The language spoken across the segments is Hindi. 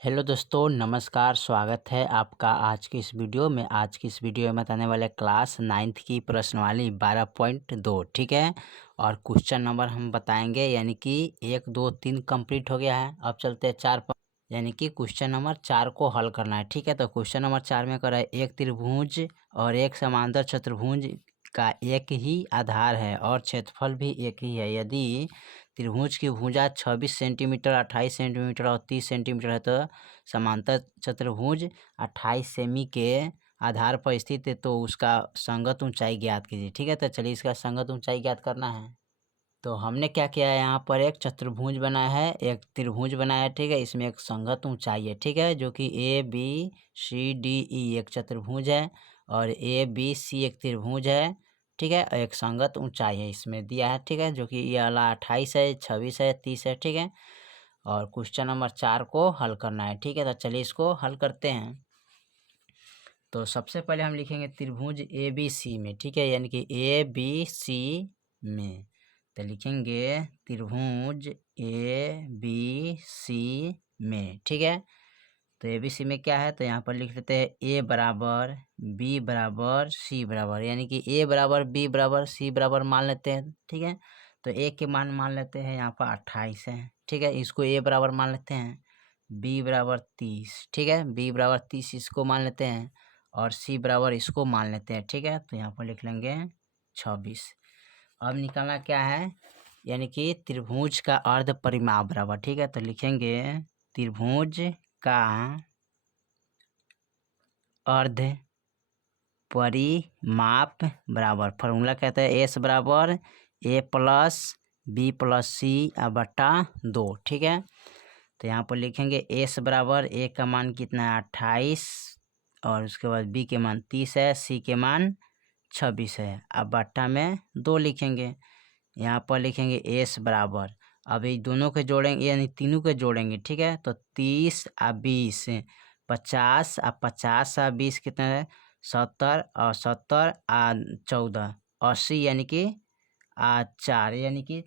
हेलो दोस्तों, नमस्कार। स्वागत है आपका आज की इस वीडियो में। आज की इस वीडियो में बताने वाले क्लास 9th की प्रश्नावली 12.2, ठीक है। और क्वेश्चन नंबर हम बताएंगे, यानी कि 1 2 3 कंप्लीट हो गया है। अब चलते हैं 4 पर, यानी कि क्वेश्चन नंबर 4 को हल करना है, ठीक है। तो क्वेश्चन नंबर 4 में कर रहा है, एक त्रिभुज और एक समांतर चतुर्भुज का एक ही आधार है और क्षेत्रफल भी एक ही है। यदि त्रिभुज की भुजा 26 सेंटीमीटर, 28 सेंटीमीटर और 30 सेंटीमीटर है, तो समांतर चतुर्भुज 28 सेमी के आधार पर स्थित है, तो उसका संगत ऊंचाई ज्ञात कीजिए, ठीक है। तो चलिए इसका संगत ऊंचाई ज्ञात करना है। तो हमने क्या किया है, यहाँ पर एक चतुर्भुज बनाया है, एक त्रिभुज बनाया है, ठीक है। इसमें एक संगत ऊंचाई है, ठीक है, जो कि ABCDE एक चतुर्भुज है और ABC एक त्रिभुज है, ठीक है। एक संगत ऊंचाई है इसमें दिया है, ठीक है, जो कि ये वाला 28 है, 26 है, 30 है, ठीक है। और क्वेश्चन नंबर 4 को हल करना है, ठीक है। तो चलिए इसको हल करते हैं। तो सबसे पहले हम लिखेंगे त्रिभुज ABC में, ठीक है, यानी कि ABC में। तो लिखेंगे त्रिभुज ABC में, ठीक है। तो ABC में क्या है, तो यहाँ पर लिख लेते हैं A बराबर B बराबर C बराबर, यानी कि A बराबर B बराबर C बराबर मान लेते हैं, ठीक है। तो A के मान लेते हैं यहाँ पर 28 है, ठीक है। इसको A बराबर मान लेते हैं, B बराबर 30, ठीक है। B बराबर 30 इसको मान लेते हैं और C बराबर इसको मान लेते हैं, ठीक है। तो यहाँ पर लिख लेंगे 26। अब निकालना क्या है, यानी कि त्रिभुज का अर्ध परिमाप बराबर, ठीक है। तो लिखेंगे त्रिभुज का अर्ध परिमाप बराबर, फॉर्मूला कहते हैं S बराबर A plus B plus C बटा 2, ठीक है। तो यहाँ पर लिखेंगे S बराबर A का मान कितना है 28 और उसके बाद B के मान 30 है, C के मान 26 है। अब बट्टा में 2 लिखेंगे। यहाँ पर लिखेंगे S बराबर, अब ये दोनों के जोड़ेंगे, यानी तीनों के जोड़ेंगे, ठीक है। तो 30 और 20 50 और 50 और 20 कितना है 70 और 70 और 14 80, यानी कि 4, यानी कि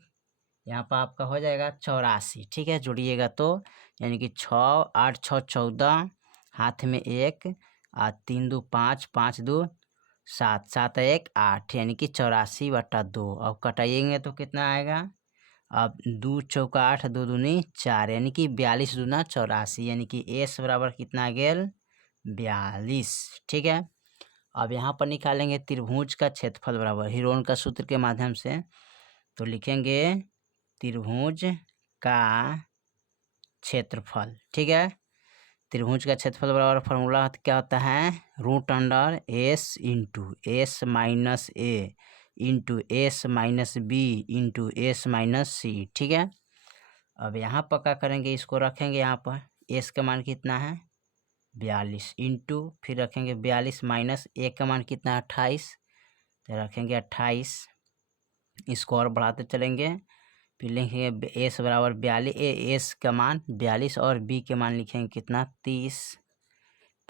यहाँ पर आपका हो जाएगा 84, ठीक है। जोड़िएगा तो यानी कि 6 8 6 14, हाथ में 1 और 3 2 5 5 2 7 7 1 8, यानी कि 84/2। अब कटाइएंगे तो कितना आएगा, अब 2 चौका 8 2 दूनी 4, यानी कि 42 दूना 84, यानी कि S बराबर कितना आ गया 42, ठीक है। अब यहाँ पर निकालेंगे त्रिभुज का क्षेत्रफल बराबर हीरोन का सूत्र के माध्यम से। तो लिखेंगे त्रिभुज का क्षेत्रफल, ठीक है। त्रिभुज का क्षेत्रफल बराबर फॉर्मूला क्या होता है, √S into S minus A into S minus B into S minus C, ठीक है। अब यहाँ पर क्या करेंगे, इसको रखेंगे यहाँ पर, S का मान कितना है 42 इंटू, फिर रखेंगे 42 माइनस A का मान कितना है 28, तो रखेंगे 28, इसको और बढ़ाते चलेंगे। फिर लिखेंगे S बराबर 42, S का मान 42 और B के मान लिखेंगे कितना 30,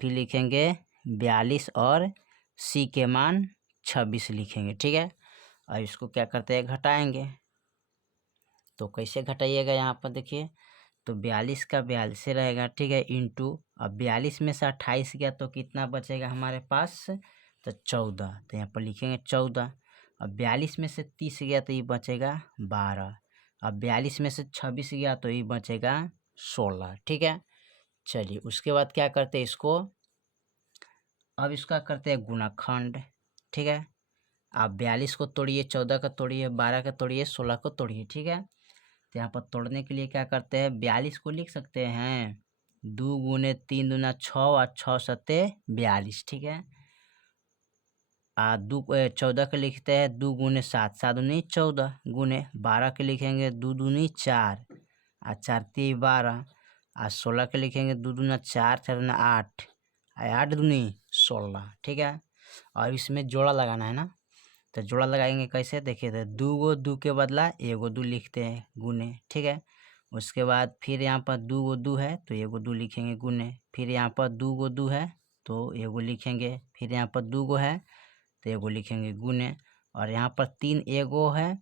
फिर लिखेंगे 42 और C के मान 26 लिखेंगे, ठीक है। और इसको क्या करते हैं घटाएंगे, तो कैसे घटाइएगा, यहाँ पर देखिए, तो 42 का 42 से रहेगा, ठीक है, इंटू, अब 42 में से 28 गया तो कितना बचेगा हमारे पास, तो 14, तो यहाँ पर लिखेंगे 14। अब 42 में से 30 गया तो ये बचेगा 12, अब 42 में से 26 गया तो ये बचेगा 16, ठीक है। चलिए उसके बाद क्या करते हैं इसको, अब इसका करते हैं गुणाखंड, ठीक है। आप 42 को तोड़िए, 14 का तोड़िए, 12 का तोड़िए, 16 को तोड़िए, ठीक है। तो यहाँ पर तोड़ने के लिए क्या करते हैं, 42 को लिख सकते हैं 2 गुने 3 दूना 6 और 6 सत्ते 42, ठीक है। 14 के लिखते हैं 2 गुने 7 7 दूनी 14, गुने 12 के लिखेंगे 2 दूनी 4 और 4 3 12, और 16 के लिखेंगे 2 दूना 4 4 दूना 8 और 8 दूनी 16, ठीक है। और इसमें जोड़ा लगाना है ना, तो जोड़ा लगाएंगे कैसे, देखिए, तो 2 गो 2 के बदला 1 गो 2 लिखते हैं गुने, ठीक है। उसके बाद फिर यहाँ पर 2 गो 2 है तो 1 गो 2 लिखेंगे गुने, फिर यहाँ पर 2 गो 2 है तो 1 गो लिखेंगे, फिर यहाँ पर 2 गो है तो 1 गो लिखेंगे गुने, और यहाँ पर 3 एगो है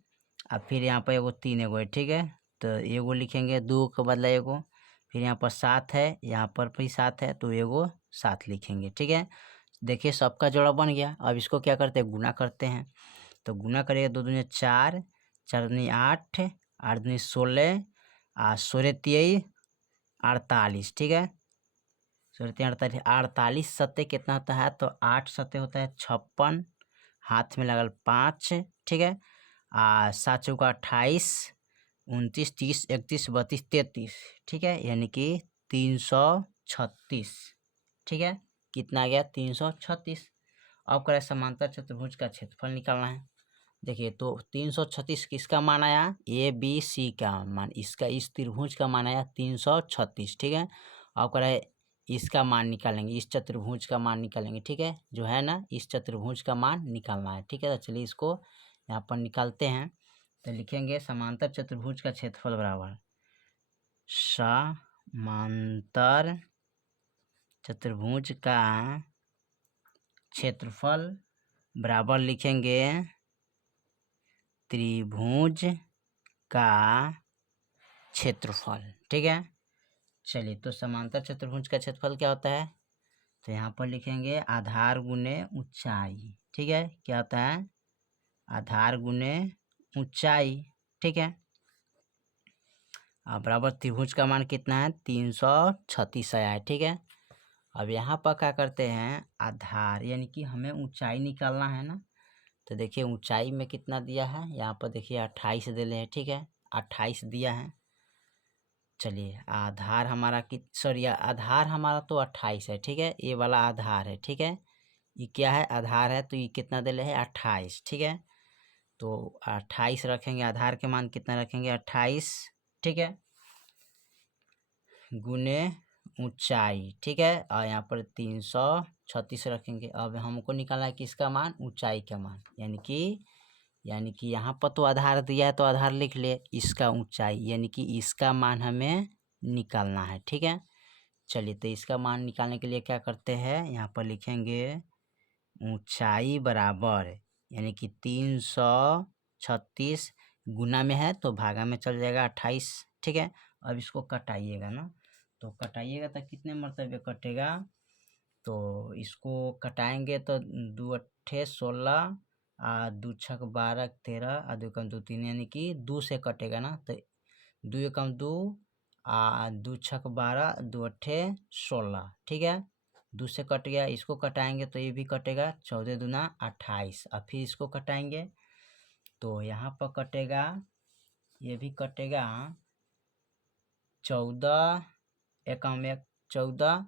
और फिर यहाँ पर 1 गो 3 एगो है, ठीक है। तो 1 गो लिखेंगे, 2 के बदला 1 गो, फिर यहाँ पर 7 है, यहाँ पर भी 7 है, तो एगो 7 लिखेंगे। ठीक है, देखिए सबका जोड़ा बन गया। अब इसको क्या करते हैं, गुना करते हैं। तो गुना करिएगा, 2 दूनी 4, 4 दूनी 8, 8 दूनी 16, 16 तियई 48। ठीक है, 16 तियई 48, 48 सत्ते कितना होता है, तो 8 सत्ते होता है 56, हाथ में लगल 5। ठीक है, 7 चौका 28, 29, 30, 31, 32, 33। ठीक है, यानी कि 336। ठीक है, कितना आ गया, 336। अब करें समांतर चतुर्भुज का क्षेत्रफल निकालना है। देखिए, तो 336 किसका मान आया, ए बी सी का मान, इसका इस त्रिभुज का मान आया 336। ठीक है, अब करें इसका मान निकालेंगे, इस चतुर्भुज का मान निकालेंगे। ठीक है, जो है ना, इस चतुर्भुज का मान निकालना है। ठीक है, तो चलिए इसको यहाँ पर निकालते हैं। तो लिखेंगे समांतर चतुर्भुज का क्षेत्रफल बराबर समांतर चतुर्भुज का क्षेत्रफल बराबर लिखेंगे त्रिभुज का क्षेत्रफल। ठीक है, चलिए, तो समांतर चतुर्भुज का क्षेत्रफल क्या होता है, तो यहाँ पर लिखेंगे आधार गुने ऊंचाई। ठीक है, क्या होता है, आधार गुने ऊंचाई। ठीक है, बराबर त्रिभुज का मान कितना है, 336 आया है। ठीक है, अब यहाँ पर क्या करते हैं, आधार यानी कि हमें ऊंचाई निकालना है ना। तो देखिए ऊंचाई में कितना दिया है, यहाँ पर देखिए 28 दे हैं। ठीक है, 28 दिया है। चलिए, आधार हमारा आधार हमारा तो 28 है। ठीक है, ये वाला आधार है। ठीक है, ये क्या है, आधार है, तो ये कितना दे है, 28। ठीक है, तो 28 रखेंगे, आधार के मान कितना रखेंगे, 28। ठीक है, गुने ऊंचाई। ठीक है, और यहाँ पर 336 रखेंगे। अब हमको निकालना है किसका मान, ऊंचाई का मान, यानी कि यहाँ पर तो आधार दिया है तो आधार लिख ले, इसका ऊंचाई यानी कि इसका मान हमें निकालना है। ठीक है, चलिए, तो इसका मान निकालने के लिए क्या करते हैं, यहाँ पर लिखेंगे ऊंचाई बराबर, यानी कि 336 गुना में है तो भागा में चल जाएगा 28। ठीक है, अब इसको कटाइएगा ना, तो कटाइएगा तो कितने मरतबे कटेगा, तो इसको कटाएंगे तो 2 अट्ठे 16, 2 छक 12, 13, 2 कम 2 3, यानी कि 2 से कटेगा ना। तो 2 कम 2, 2 छक 12, 2 अट्ठे 16। ठीक है, 2 से कट गया, इसको कटाएंगे तो ये भी कटेगा, 14 दूना 28। अब फिर इसको कटाएंगे तो यहाँ पर कटेगा, ये भी कटेगा, 14 एकम 1 14,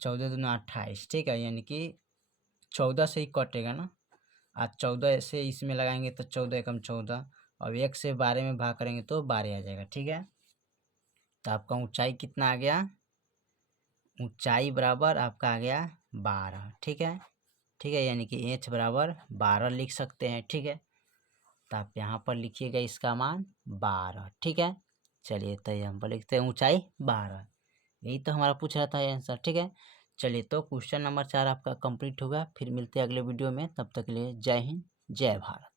14 दूना 28। ठीक है, यानी कि 14 से ही कटेगा ना, 14 से इसमें लगाएंगे तो 14 एकम 14, और 1 से 12 में भाग करेंगे तो 12 आ जाएगा। ठीक है, तो आपका ऊंचाई कितना आ गया, ऊंचाई बराबर आपका आ गया 12। ठीक है, यानी कि h बराबर 12 लिख सकते हैं। ठीक है, तो आप यहाँ पर लिखिएगा इसका मान 12। ठीक है, चलिए, तो यहाँ पर लिखते हैं ऊंचाई 12। यही तो हमारा पूछ रहा था आंसर। ठीक है, चलिए, तो क्वेश्चन नंबर 4 आपका कंप्लीट होगा। फिर मिलते हैं अगले वीडियो में, तब तक के लिए जय हिंद, जय भारत।